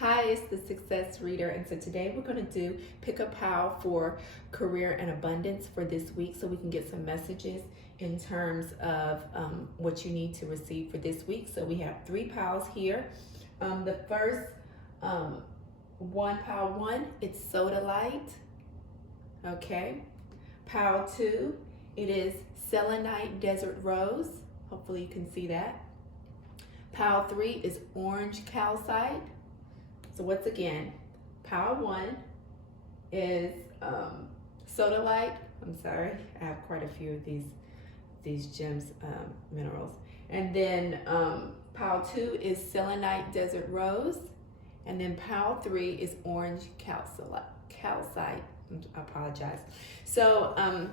Hi, it's the Success Reader, and so today we're going to do pick a pile for career and abundance for this week so we can get some messages in terms of what you need to receive for this week. So we have 3 piles here. The first pile one, it's Sodalite. Okay. Pile 2, it is Selenite Desert Rose. Hopefully you can see that. Pile 3 is Orange Calcite. So once again, pile 1 is Sodalite. I'm sorry, I have quite a few of these gems minerals. And then pile 2 is Selenite Desert Rose. And then pile 3 is Orange Calcite. I apologize. So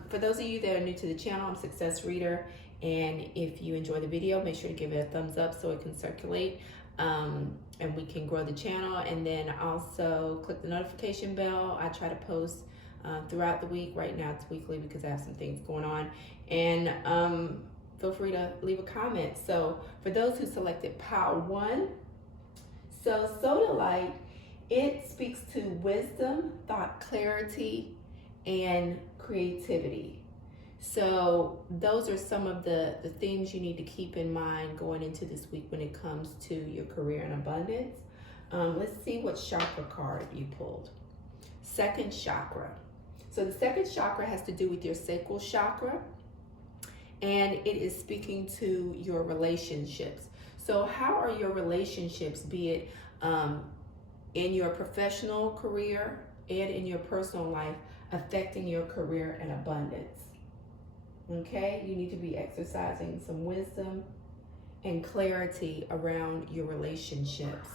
for those of you that are new to the channel, I'm Success Reader. And if you enjoy the video, make sure to give it a thumbs up so it can circulate. And we can grow the channel, and then also click the notification bell. I try to post throughout the week. Right now it's weekly because I have some things going on, and feel free to leave a comment. So for those who selected pile 1, so Sodalite, it speaks to wisdom, thought clarity, and creativity. So those are some of the things you need to keep in mind going into this week when it comes to your career and abundance. Let's see what chakra card you pulled. Second chakra. So the second chakra has to do with your sacral chakra, and it is speaking to your relationships. So how are your relationships, be it in your professional career and in your personal life, affecting your career and abundance? Okay, you need to be exercising some wisdom and clarity around your relationships.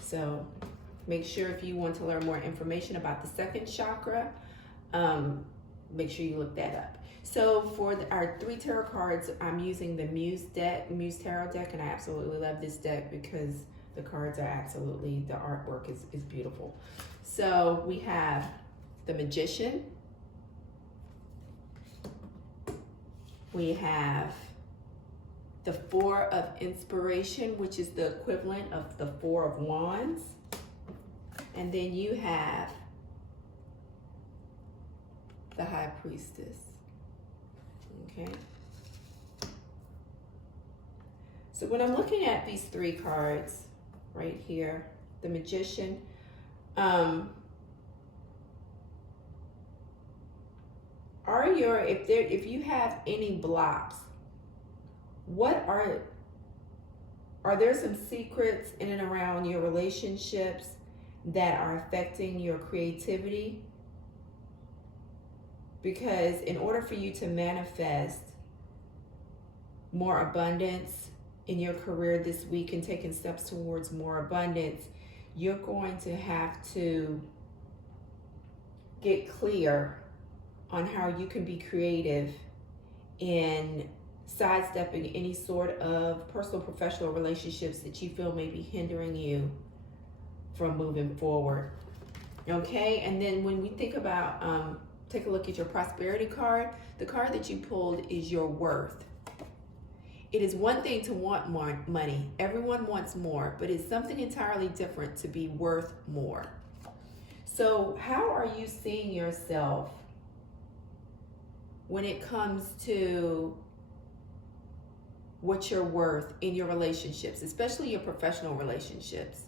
So make sure, if you want to learn more information about the second chakra, make sure you look that up. So for our 3 tarot cards, I'm using the Muse Tarot deck, and I absolutely love this deck because the cards are absolutely, the artwork is beautiful. So we have the Magician. We have the 4 of Inspiration, which is the equivalent of the 4 of Wands. And then you have the High Priestess. Okay. So when I'm looking at these 3 cards right here, the Magician, if you have any blocks, are there some secrets in and around your relationships that are affecting your creativity? Because in order for you to manifest more abundance in your career this week and taking steps towards more abundance, you're going to have to get clear on how you can be creative in sidestepping any sort of personal, professional relationships that you feel may be hindering you from moving forward. Okay, and then when we think about, take a look at your prosperity card, the card that you pulled is your worth. It is one thing to want more money. Everyone wants more, but it's something entirely different to be worth more. So how are you seeing yourself when it comes to what you're worth in your relationships, especially your professional relationships?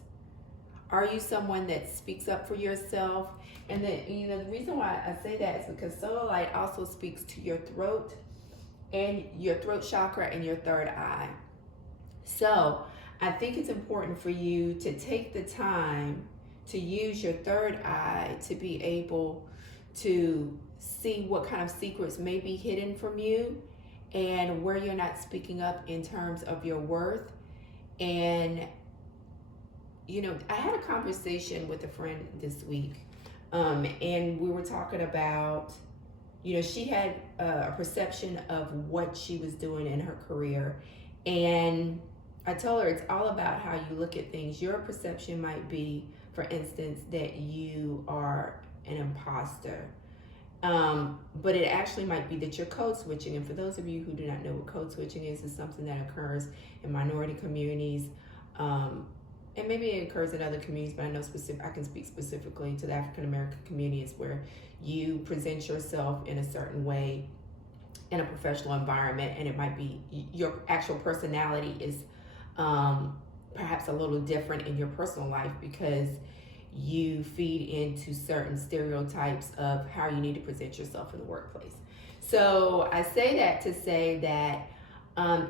Are you someone that speaks up for yourself? And then, the reason why I say that is because Sodalite also speaks to your throat and your throat chakra and your third eye. So I think it's important for you to take the time to use your third eye to be able to see what kind of secrets may be hidden from you and where you're not speaking up in terms of your worth. And I had a conversation with a friend this week, and we were talking about, she had a perception of what she was doing in her career, and I told her it's all about how you look at things. Your perception might be, for instance, that you are an imposter. But it actually might be that you're code switching. And for those of you who do not know what code switching is something that occurs in minority communities, and maybe it occurs in other communities, but I know I can speak specifically to the African American communities where you present yourself in a certain way in a professional environment, and it might be your actual personality is perhaps a little different in your personal life because you feed into certain stereotypes of how you need to present yourself in the workplace. So I say that to say that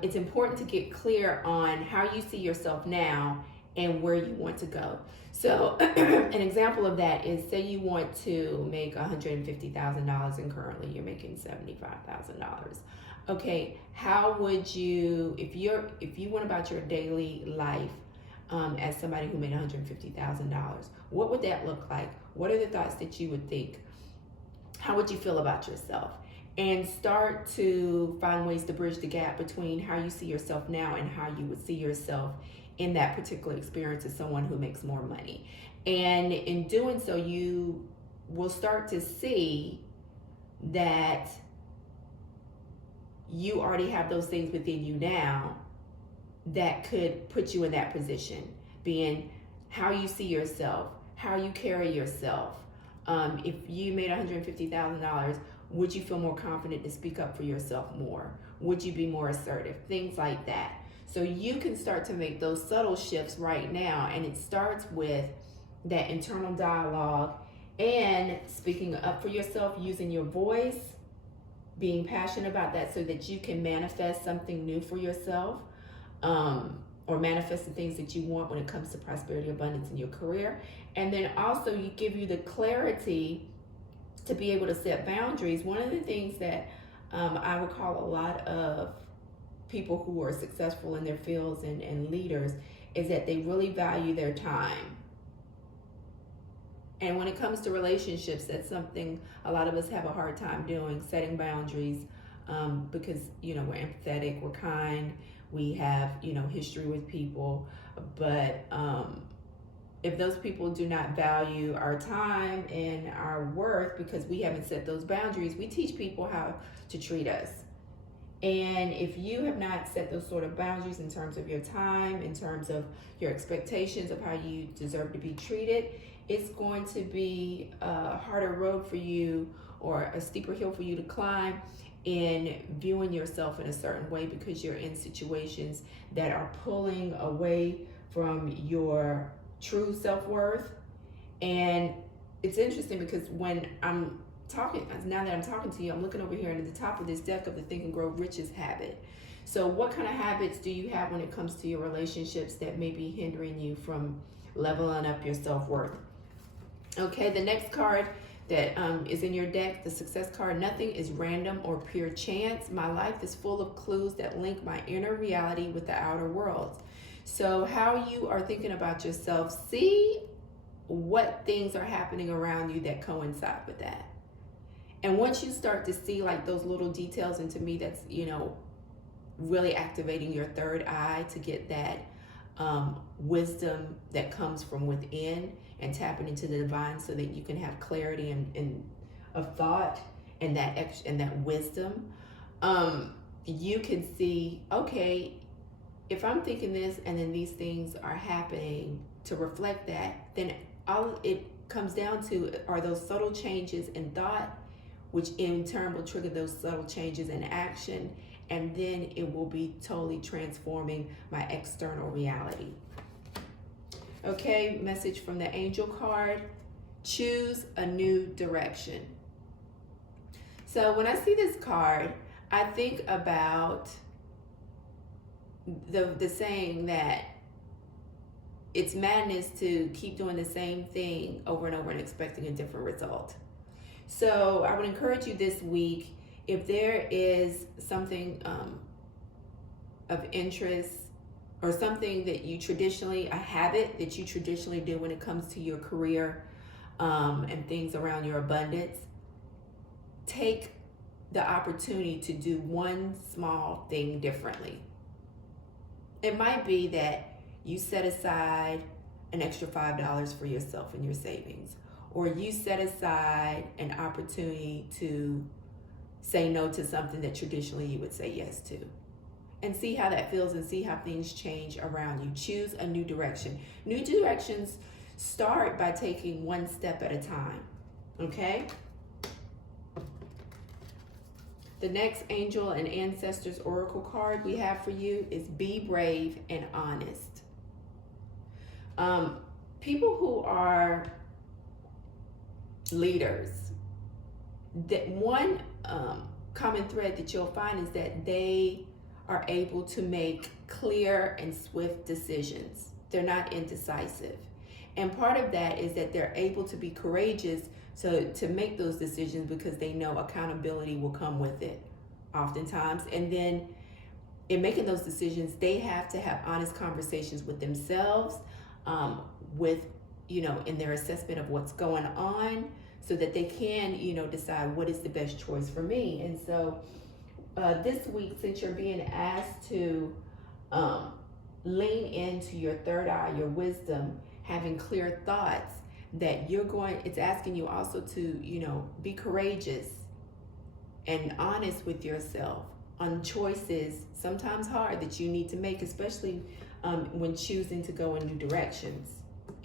it's important to get clear on how you see yourself now and where you want to go. So an example of that is, say you want to make $150,000 and currently you're making $75,000. Okay, how would you, if you went about your daily life as somebody who made $150,000, what would that look like? What are the thoughts that you would think? How would you feel about yourself? And start to find ways to bridge the gap between how you see yourself now and how you would see yourself in that particular experience as someone who makes more money. And in doing so, you will start to see that you already have those things within you now that could put you in that position, being how you see yourself, how you carry yourself. If you made $150,000, would you feel more confident to speak up for yourself more? Would you be more assertive? Things like that. So you can start to make those subtle shifts right now, and it starts with that internal dialogue and speaking up for yourself, using your voice, being passionate about that so that you can manifest something new for yourself, or manifest the things that you want when it comes to prosperity, abundance in your career. And then also you give you the clarity to be able to set boundaries. One of the things that I would call a lot of people who are successful in their fields and leaders is that they really value their time. And when it comes to relationships, that's something a lot of us have a hard time doing, setting boundaries, because, we're empathetic, we're kind, we have, history with people. But if those people do not value our time and our worth because we haven't set those boundaries, we teach people how to treat us. And if you have not set those sort of boundaries in terms of your time, in terms of your expectations of how you deserve to be treated, it's going to be a harder road for you, or a steeper hill for you to climb in viewing yourself in a certain way, because you're in situations that are pulling away from your true self-worth. And it's interesting because when I'm talking, now that I'm talking to you, I'm looking over here, and at the top of this deck of the Think and Grow Riches habit. So what kind of habits do you have when it comes to your relationships that may be hindering you from leveling up your self-worth? Okay, the next card that is in your deck, the Success card. Nothing is random or pure chance. My life is full of clues that link my inner reality with the outer world. So how you are thinking about yourself, see what things are happening around you that coincide with that. And once you start to see like those little details, and to me that's, really activating your third eye to get that wisdom that comes from within, and tapping into the divine so that you can have clarity and of thought and that wisdom. You can see, okay, if I'm thinking this and then these things are happening to reflect that, then all it comes down to are those subtle changes in thought, which in turn will trigger those subtle changes in action, and then it will be totally transforming my external reality. Okay, message from the angel card: choose a new direction. So when I see this card, I think about the saying that it's madness to keep doing the same thing over and over and expecting a different result. So I would encourage you this week, if there is something of interest, or something that you traditionally, a habit that you traditionally do when it comes to your career and things around your abundance, take the opportunity to do one small thing differently. It might be that you set aside an extra $5 for yourself in your savings, or you set aside an opportunity to say no to something that traditionally you would say yes to. and see how that feels and see how things change around you. Choose a new direction. New directions start by taking one step at a time, okay? The next angel and ancestors oracle card we have for you is be brave and honest. People who are leaders, that one common thread that you'll find is that they are able to make clear and swift decisions. They're not indecisive. And part of that is that they're able to be courageous to make those decisions because they know accountability will come with it oftentimes. And then in making those decisions, they have to have honest conversations with themselves, in their assessment of what's going on, so that they can, decide what is the best choice for me. And so this week, since you're being asked to lean into your third eye, your wisdom, having clear thoughts, that it's asking you also to, be courageous and honest with yourself on choices, sometimes hard, that you need to make, especially when choosing to go in new directions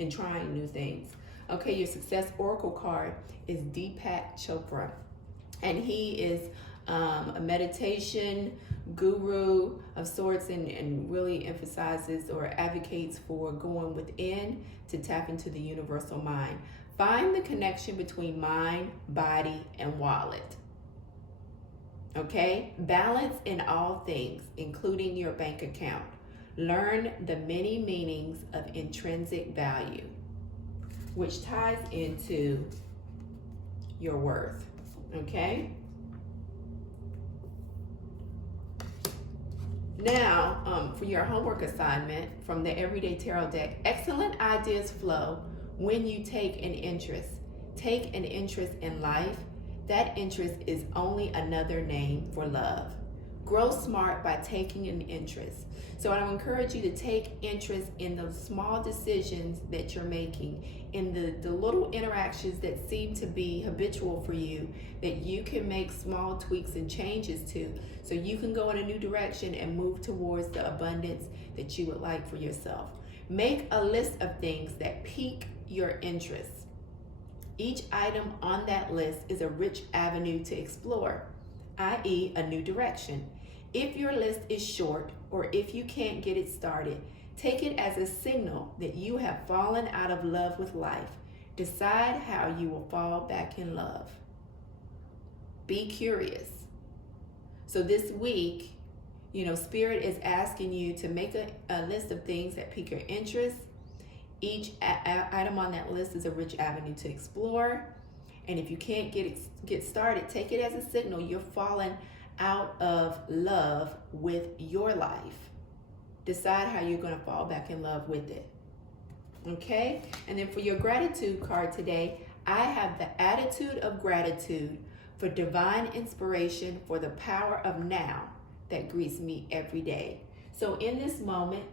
and trying new things. Okay, your success oracle card is Deepak Chopra, and he is a meditation guru of sorts, and really emphasizes or advocates for going within to tap into the universal mind. Find the connection between mind, body, and wallet. Okay, balance in all things, including your bank account. Learn the many meanings of intrinsic value, which ties into your worth. Okay? Now, for your homework assignment from the Everyday Tarot deck, excellent ideas flow when you take an interest. Take an interest in life. That interest is only another name for love. Grow smart by taking an interest. So I encourage you to take interest in the small decisions that you're making, in the little interactions that seem to be habitual for you, that you can make small tweaks and changes to, so you can go in a new direction and move towards the abundance that you would like for yourself. Make a list of things that pique your interest. Each item on that list is a rich avenue to explore, i.e., a new direction. If your list is short, or if you can't get it started, take it as a signal that you have fallen out of love with life. Decide how you will fall back in love. Be curious. So this week, Spirit is asking you to make a list of things that pique your interest. Each item on that list is a rich avenue to explore. And if you can't get started, take it as a signal you're falling out of love with your life. Decide how you're going to fall back in love with it. Okay? And then for your gratitude card today, I have the attitude of gratitude for divine inspiration for the power of now that greets me every day. So in this moment,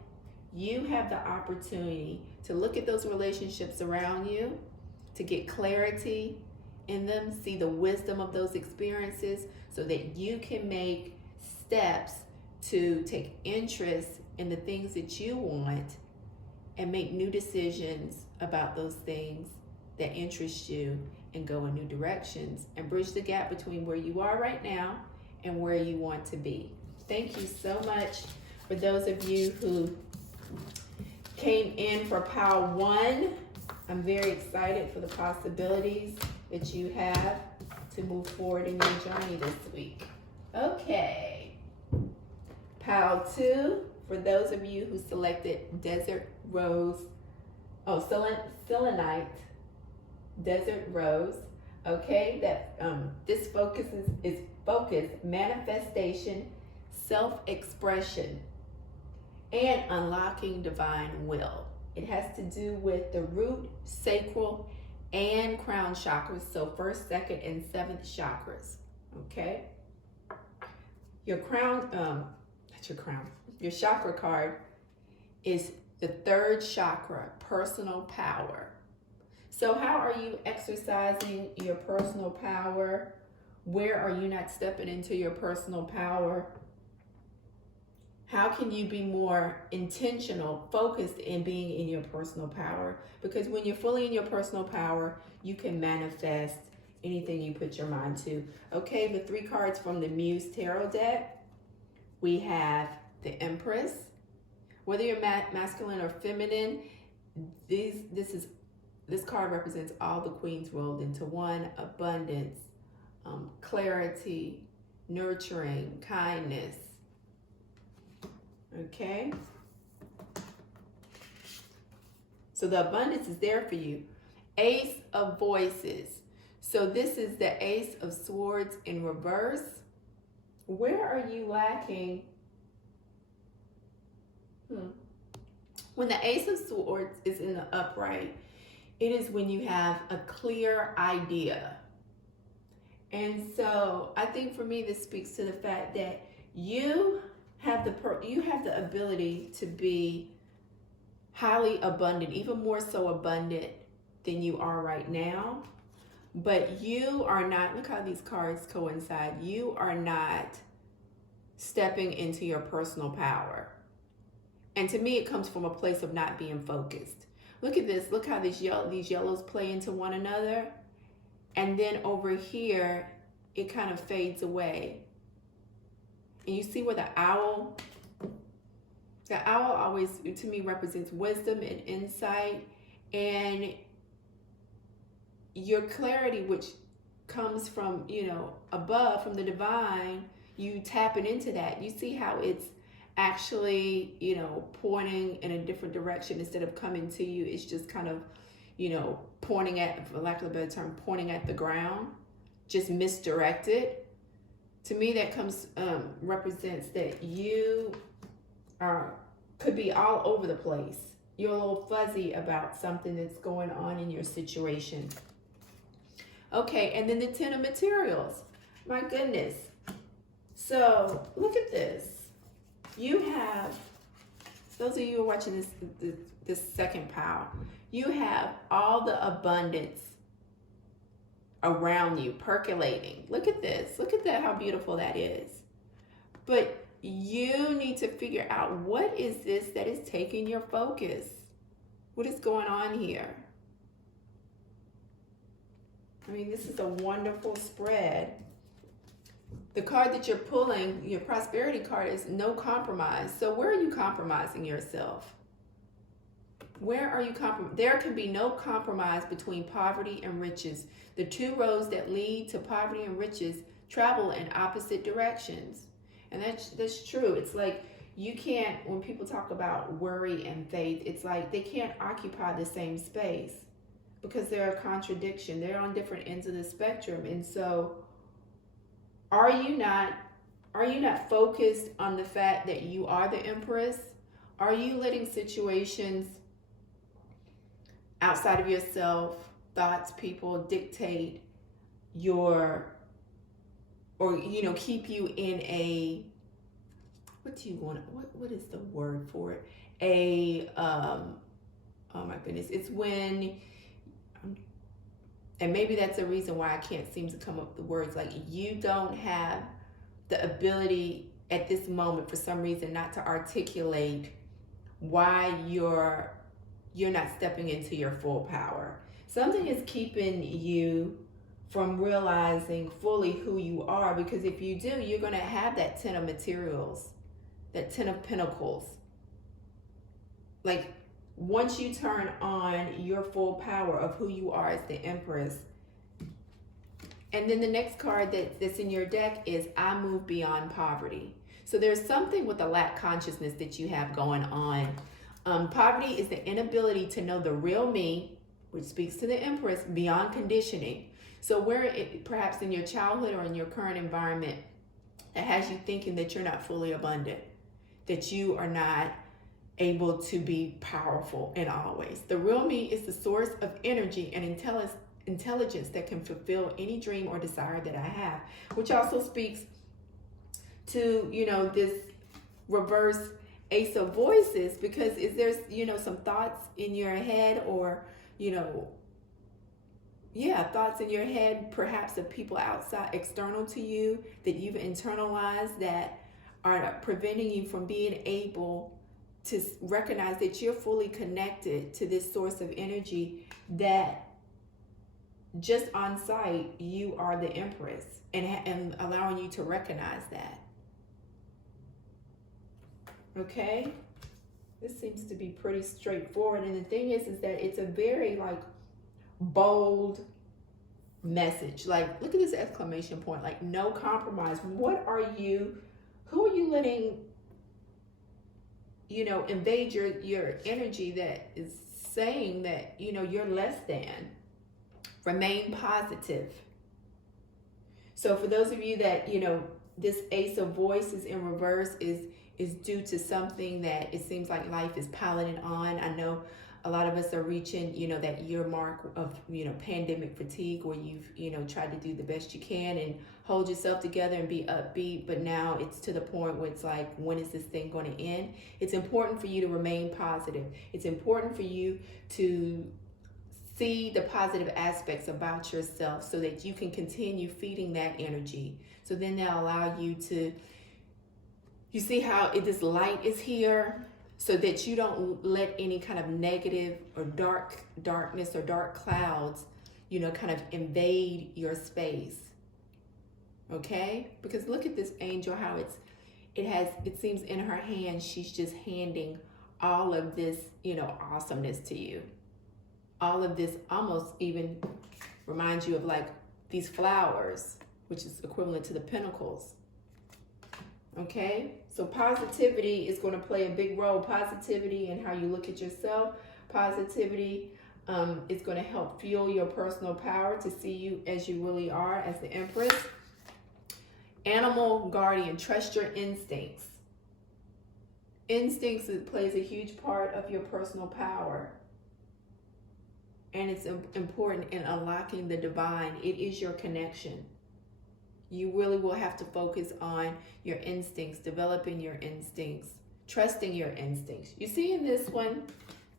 you have the opportunity to look at those relationships around you, to get clarity in them, see the wisdom of those experiences, so that you can make steps to take interest in the things that you want and make new decisions about those things that interest you, and go in new directions and bridge the gap between where you are right now and where you want to be. Thank you so much for those of you who came in for Pile 1. I'm very excited for the possibilities that you have to move forward in your journey this week. Okay. Pile 2, for those of you who selected Desert Rose, Selenite, Desert Rose. Okay, that this is focus, manifestation, self-expression, and unlocking divine will. It has to do with the root, sacral, and crown chakras. So first, second, and seventh chakras. Okay. Your chakra card is the third chakra, personal power. So how are you exercising your personal power? Where are you not stepping into your personal power? How can you be more intentional, focused in being in your personal power? Because when you're fully in your personal power, you can manifest anything you put your mind to. Okay, the 3 cards from the Muse Tarot deck. We have the Empress. Whether you're masculine or feminine, this card represents all the queens rolled into one: abundance, clarity, nurturing, kindness. Okay, so the abundance is there for you. Ace of Voices. So this is the Ace of Swords in reverse. Where are you lacking? When the Ace of Swords is in the upright, it is when you have a clear idea. And so I think for me, this speaks to the fact that you have the ability to be highly abundant, even more so abundant than you are right now. But you are not, look how these cards coincide, you are not stepping into your personal power. And to me, it comes from a place of not being focused. Look at this. Look how these yellows play into one another. And then over here, it kind of fades away. And you see where the owl always, to me, represents wisdom and insight. And your clarity, which comes from, above, from the divine, you tapping into that. You see how it's actually, pointing in a different direction instead of coming to you. It's just kind of, pointing at, for lack of a better term, pointing at the ground, just misdirected. To me, that represents that you could be all over the place. You're a little fuzzy about something that's going on in your situation. Okay, and then the 10 of materials. My goodness. So look at this. You have, those of you who are watching this second pile, you have all the abundance around you, percolating. Look at this. Look at that, how beautiful that is. But you need to figure out, what is this that is taking your focus? What is going on here? I mean, this is a wonderful spread. The card that you're pulling, your prosperity card, is no compromise. So where are you compromising yourself? Where are you compromising? There can be no compromise between poverty and riches. The 2 roads that lead to poverty and riches travel in opposite directions. And that's true. It's like you can't, when people talk about worry and faith, it's like they can't occupy the same space because they're a contradiction. They're on different ends of the spectrum. And so are you not focused on the fact that you are the Empress? Are you letting situations outside of yourself, thoughts, people, dictate keep you in a, what is the word for it? Oh my goodness, it's when, and maybe that's a reason why I can't seem to come up with the words, like you don't have the ability at this moment for some reason not to articulate why you're not stepping into your full power. Something is keeping you from realizing fully who you are, because if you do, you're going to have that 10 of materials, that 10 of pentacles. Like, once you turn on your full power of who you are as the Empress. And then the next card that's in your deck is I move beyond poverty. So there's something with the lack consciousness that you have going on. Poverty is the inability to know the real me, which speaks to the Empress, beyond conditioning. So where perhaps in your childhood or in your current environment that has you thinking that you're not fully abundant, that you are not able to be powerful in all ways. The real me is the source of energy and intelligence that can fulfill any dream or desire that I have, which also speaks to, this reverse Ace of Voices, because is there, some thoughts in your head or, thoughts in your head, perhaps of people outside, external to you, that you've internalized that are preventing you from being able to recognize that you're fully connected to this source of energy, that just on sight, you are the Empress, and allowing you to recognize that. Okay? This seems to be pretty straightforward. And the thing is that it's a very like bold message. Like, look at this exclamation point, like no compromise. What are you, who are you letting, you know, invade your energy that is saying that, you know, you're less than? Remain positive. So for those of you that, you know, this Ace of Voices in reverse is due to something that it seems like life is piling on. I know a lot of us are reaching, you know, that year mark of, you know, pandemic fatigue, where you've, you know, tried to do the best you can and hold yourself together and be upbeat. But now it's to the point where it's like, when is this thing going to end? It's important for you to remain positive. It's important for you to see the positive aspects about yourself so that you can continue feeding that energy. So then they'll allow you to, you see how this light is here, so that you don't let any kind of negative or darkness or dark clouds, you know, kind of invade your space. Okay? Because look at this angel, how it seems in her hand, she's just handing all of this, you know, awesomeness to you. All of this almost even reminds you of like these flowers, which is equivalent to the pentacles. Okay, so positivity is going to play a big role. Positivity in how you look at yourself. Positivity is going to help fuel your personal power to see you as you really are, as the Empress. Animal guardian, trust your instincts. Instincts plays a huge part of your personal power. And it's important in unlocking the divine. It is your connection. You really will have to focus on your instincts, developing your instincts, trusting your instincts. You see in this one,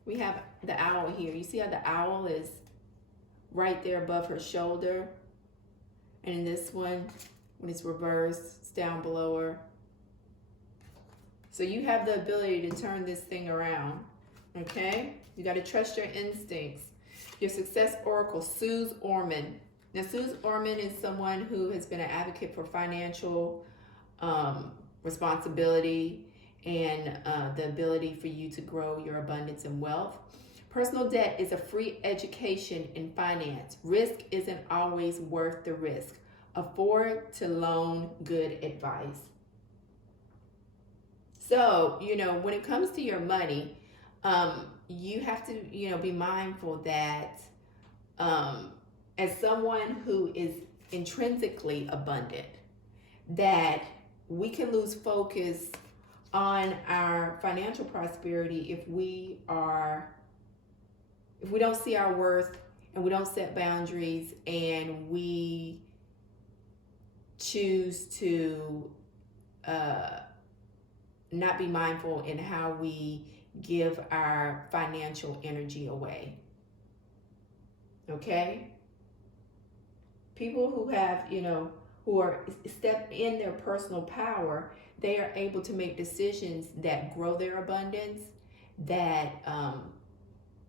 we have the owl here. You see how the owl is right there above her shoulder? And in this one, when it's reversed, it's down below her. So you have the ability to turn this thing around, okay? You got to trust your instincts. Your success oracle, Suze Orman. Now, Suze Orman is someone who has been an advocate for financial responsibility and the ability for you to grow your abundance and wealth. Personal debt is a free education in finance. Risk isn't always worth the risk. Afford to loan good advice. So, you know, when it comes to your money, you have to, you know, be mindful that as someone who is intrinsically abundant, that we can lose focus on our financial prosperity if we don't see our worth, and we don't set boundaries, and we choose to not be mindful in how we give our financial energy away. Okay? People who have, you know, who are step in their personal power, they are able to make decisions that grow their abundance, that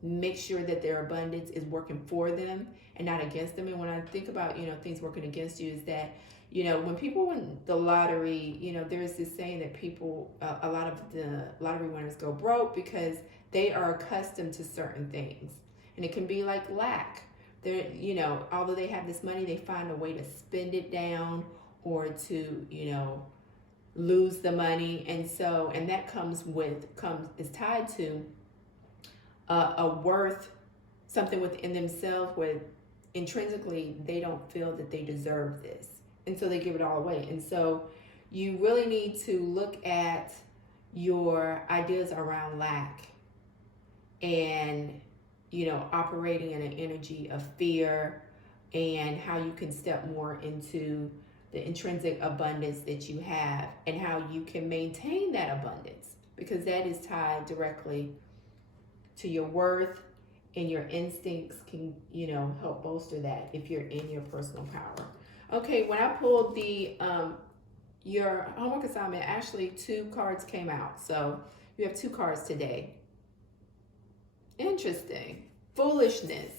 make sure that their abundance is working for them and not against them. And when I think about, you know, things working against you, is that, you know, when people win the lottery, you know, there's this saying that people, a lot of the lottery winners go broke because they are accustomed to certain things. And it can be like lack. They're, you know, although they have this money, they find a way to spend it down or to, you know, lose the money. And so, and that is tied to a worth, something within themselves where intrinsically they don't feel that they deserve this. And so they give it all away. And so you really need to look at your ideas around lack and, you know, operating in an energy of fear, and how you can step more into the intrinsic abundance that you have and how you can maintain that abundance, because that is tied directly to your worth, and your instincts can, you know, help bolster that if you're in your personal power. Okay, when I pulled the your homework assignment, actually 2 cards came out. So you have 2 cards today. Interesting. Foolishness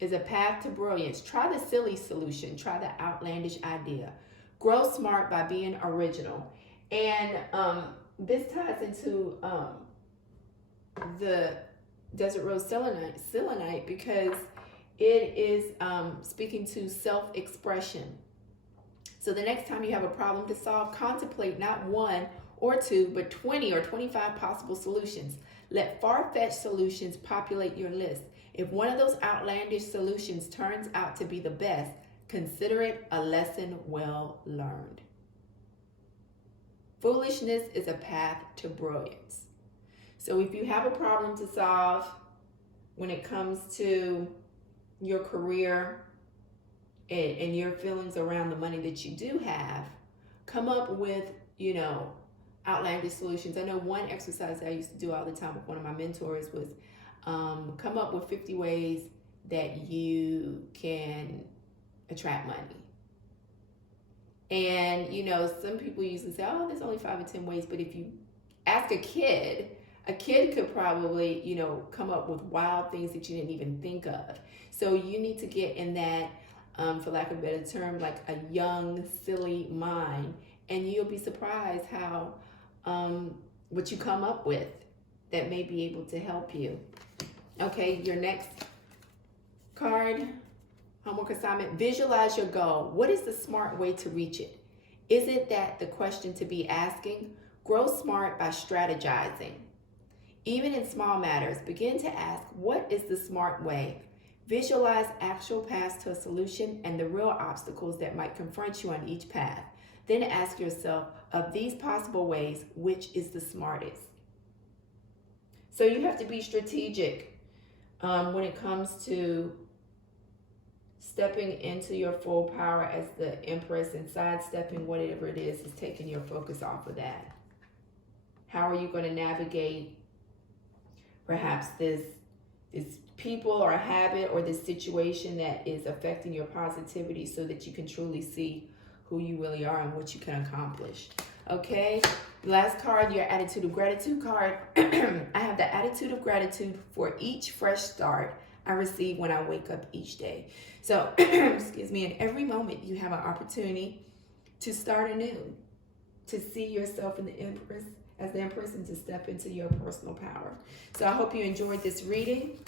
is a path to brilliance. Try the silly solution. Try the outlandish idea. Grow smart by being original. And this ties into the Desert Rose Selenite because it is speaking to self-expression. So the next time you have a problem to solve, contemplate not 1 or 2, but 20 or 25 possible solutions. Let far-fetched solutions populate your list. If one of those outlandish solutions turns out to be the best, consider it a lesson well learned. Foolishness is a path to brilliance. So if you have a problem to solve when it comes to your career and your feelings around the money that you do have, come up with, outlandish solutions. I know one exercise I used to do all the time with one of my mentors was come up with 50 ways that you can attract money. And, some people usually say, oh, there's only 5 or 10 ways. But if you ask a kid could probably, come up with wild things that you didn't even think of. So you need to get in that, for lack of a better term, like a young, silly mind. And you'll be surprised how, what you come up with that may be able to help you. Okay, your next card, homework assignment, visualize your goal. What is the smart way to reach it? Is it that the question to be asking? Grow smart by strategizing. Even in small matters, begin to ask, what is the smart way? Visualize actual paths to a solution and the real obstacles that might confront you on each path. Then ask yourself, of these possible ways, which is the smartest? So you have to be strategic when it comes to stepping into your full power as the Empress and sidestepping whatever it is taking your focus off of that. How are you going to navigate perhaps this people or a habit or this situation that is affecting your positivity so that you can truly see who you really are and what you can accomplish? Okay, last card, your attitude of gratitude card. I have the attitude of gratitude for each fresh start I receive when I wake up each day. So, excuse me, in every moment you have an opportunity to start anew, to see yourself in the Empress, as the Empress, and to step into your personal power. So I hope you enjoyed this reading.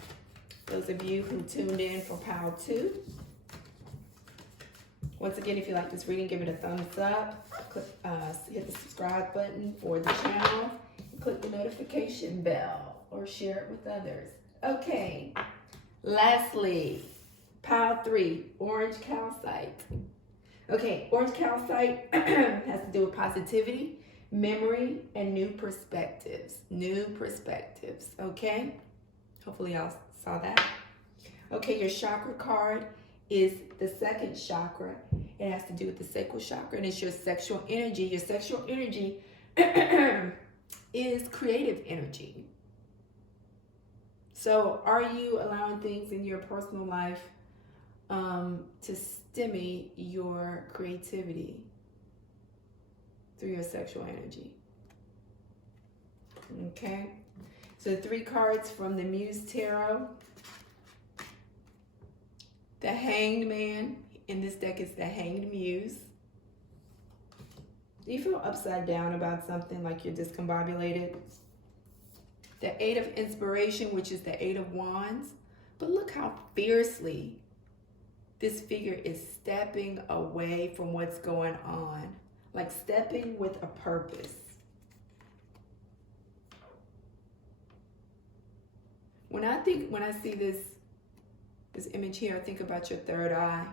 Those of you who tuned in for Pile 2. Once again, if you like this reading, give it a thumbs up. Click, hit the subscribe button for the channel. And click the notification bell or share it with others. Okay. Lastly, Pile 3, orange calcite. Okay, orange calcite has to do with positivity, memory, and new perspectives. New perspectives, okay? Hopefully y'all saw that. Okay, your chakra card is the second chakra. It has to do with the sacral chakra, and it's your sexual energy. Your sexual energy is creative energy. So are you allowing things in your personal life to stimulate your creativity through your sexual energy? Okay, so 3 cards from the Muse Tarot. The Hanged Man. In this deck is the Hanged Muse. Do you feel upside down about something, like you're discombobulated? The 8 of Inspiration, which is the 8 of Wands. But look how fiercely this figure is stepping away from what's going on. Like stepping with a purpose. When I see this image here, I think about your third eye.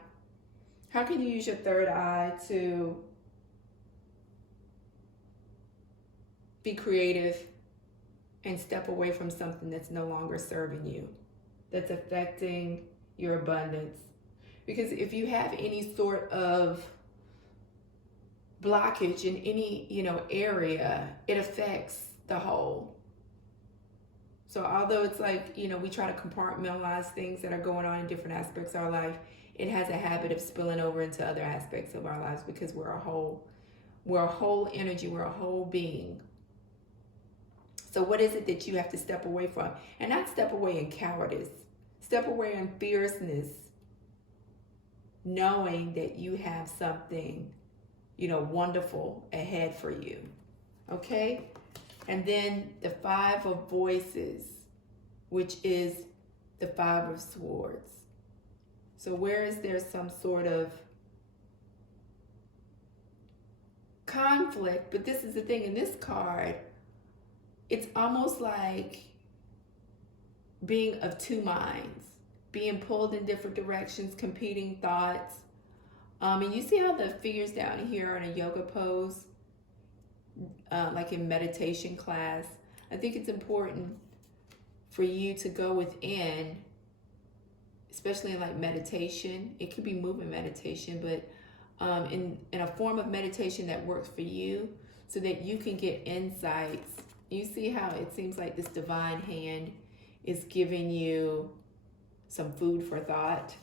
How can you use your third eye to be creative and step away from something that's no longer serving you, that's affecting your abundance? Because if you have any sort of blockage in any, area, it affects the whole. So although it's like, we try to compartmentalize things that are going on in different aspects of our life, it has a habit of spilling over into other aspects of our lives because we're a whole We're a whole energy. We're a whole being. So what is it that you have to step away from? And not step away in cowardice. Step away in fierceness, knowing that you have something, wonderful ahead for you. Okay? And then the 5 of voices, which is the 5 of swords. So where is there some sort of conflict? But this is the thing, in this card, it's almost like being of two minds, being pulled in different directions, competing thoughts. And you see how the figures down here are in a yoga pose, like in meditation class. I think it's important for you to go within, especially in like meditation. It could be movement meditation, but in a form of meditation that works for you, so that you can get insights. You see how it seems like this divine hand is giving you some food for thought.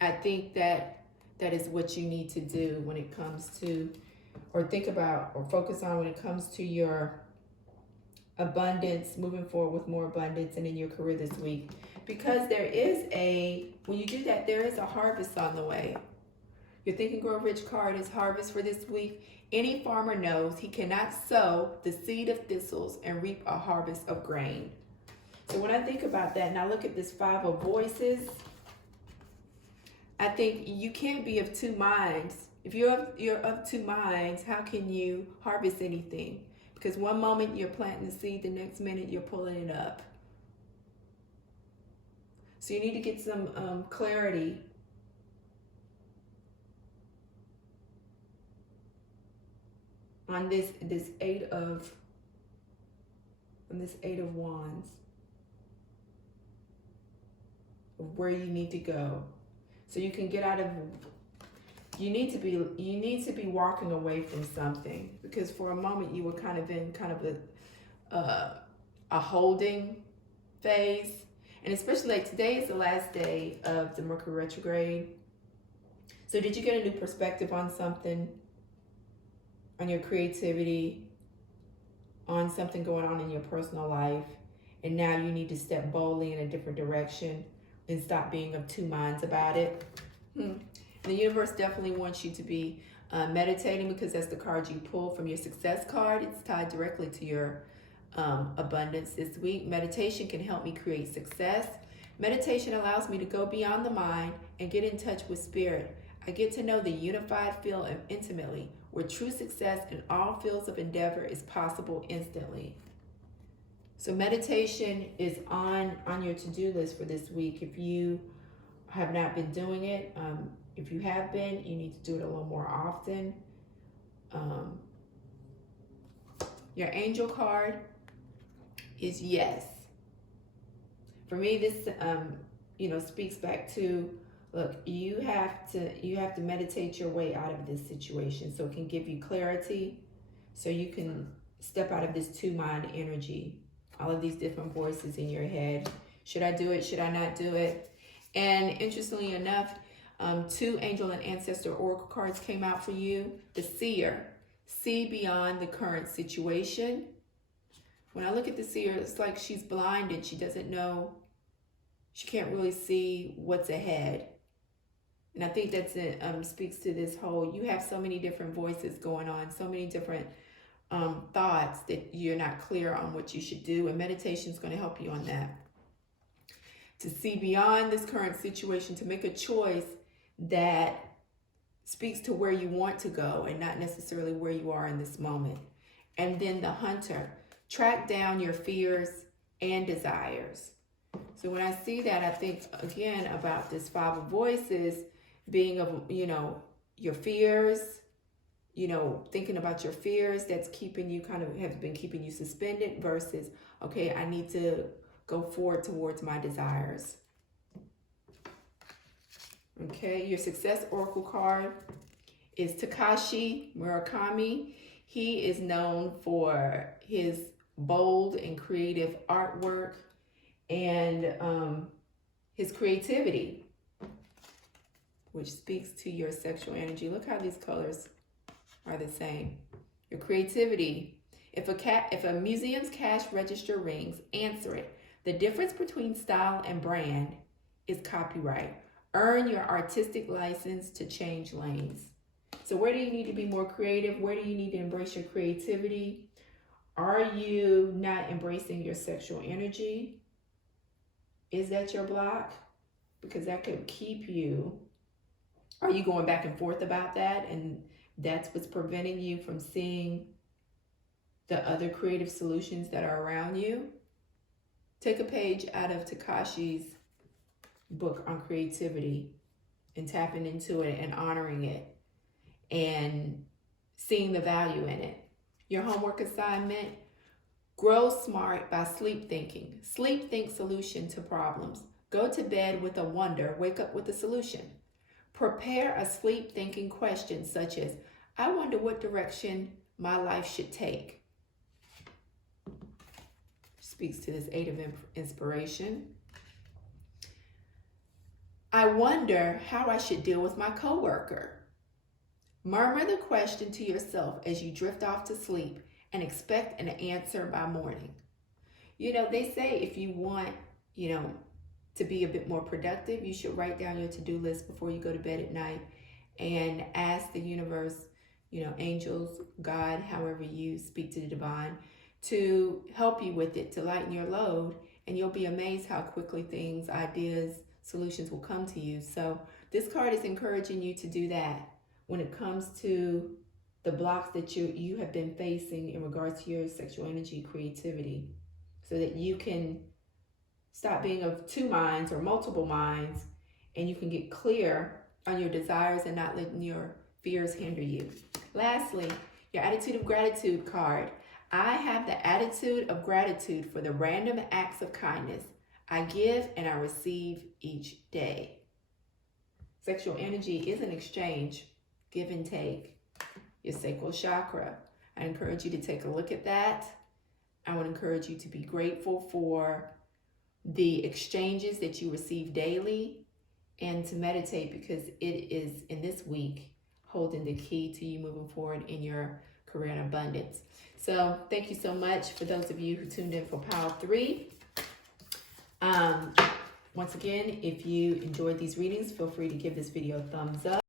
I think that is what you need to do when it comes to, or think about, or focus on when it comes to your abundance, moving forward with more abundance, and in your career this week. Because there is when you do that, there is a harvest on the way. Your Think and Grow Rich card is harvest for this week. Any farmer knows he cannot sow the seed of thistles and reap a harvest of grain. So when I think about that, and I look at this 5 of voices, I think you can't be of two minds. If you're of two minds, how can you harvest anything? Because one moment you're planting the seed, the next minute you're pulling it up. So you need to get some clarity on this 8 of wands, of where you need to go, so you can get out of. You need to be walking away from something, because for a moment you were kind of in a holding phase, and especially like today is the last day of the Mercury retrograde. So did you get a new perspective on something? On your creativity, on something going on in your personal life, and now you need to step boldly in a different direction and stop being of two minds about it. The universe definitely wants you to be meditating, because that's the card you pull from your success card. It's tied directly to your abundance this week. Meditation can help me create success. Meditation allows me to go beyond the mind and get in touch with spirit. I get to know the unified field intimately, where true success in all fields of endeavor is possible instantly. So meditation is on your to-do list for this week. If you have not been doing it, if you have been, you need to do it a little more often. Your angel card is yes. For me, this speaks back to, look, you have to meditate your way out of this situation, so it can give you clarity, so you can step out of this two-mind energy, all of these different voices in your head. Should I do it? Should I not do it? And interestingly enough, 2 angel and ancestor oracle cards came out for you. The seer, see beyond the current situation. When I look at the seer, it's like she's blinded. She doesn't know. She can't really see what's ahead. And I think that's speaks to this whole, you have so many different voices going on, so many different thoughts that you're not clear on what you should do. And meditation is going to help you on that. To see beyond this current situation, to make a choice that speaks to where you want to go and not necessarily where you are in this moment. And then the hunter, track down your fears and desires. So when I see that, I think again about this 5 of voices being of, your fears, thinking about your fears that's keeping you have been keeping you suspended, versus, okay, I need to go forward towards my desires. Okay, your success oracle card is Takashi Murakami. He is known for his bold and creative artwork and his creativity. which speaks to your sexual energy. Look how these colors are the same. Your creativity. If a museum's cash register rings, answer it. The difference between style and brand is copyright. Earn your artistic license to change lanes. So where do you need to be more creative? Where do you need to embrace your creativity? Are you not embracing your sexual energy? Is that your block? Because that could keep you. Are you going back and forth about that? And that's what's preventing you from seeing the other creative solutions that are around you? Take a page out of Takashi's book on creativity and tapping into it and honoring it and seeing the value in it. Your homework assignment, grow smart by sleep thinking. Sleep think solution to problems. Go to bed with a wonder, wake up with a solution. Prepare a sleep thinking question such as, I wonder what direction my life should take. Speaks to this 8 of inspiration. I wonder how I should deal with my coworker. Murmur the question to yourself as you drift off to sleep and expect an answer by morning. You know, they say if you want, to be a bit more productive, you should write down your to-do list before you go to bed at night and ask the universe, angels, God, however you speak to the divine, to help you with it, to lighten your load, and you'll be amazed how quickly things, ideas, solutions will come to you. So this card is encouraging you to do that when it comes to the blocks that you have been facing in regards to your sexual energy, creativity, so that you can stop being of two minds or multiple minds, and you can get clear on your desires and not letting your fears hinder you. Lastly, your attitude of gratitude card. I have the attitude of gratitude for the random acts of kindness I give and I receive each day. Sexual energy is an exchange, give and take. Your sacral chakra. I encourage you to take a look at that. I would encourage you to be grateful for the exchanges that you receive daily and to meditate, because it is in this week holding the key to you moving forward in your career and abundance. So thank you so much for those of you who tuned in for Pile 3. Once again, if you enjoyed these readings, feel free to give this video a thumbs up.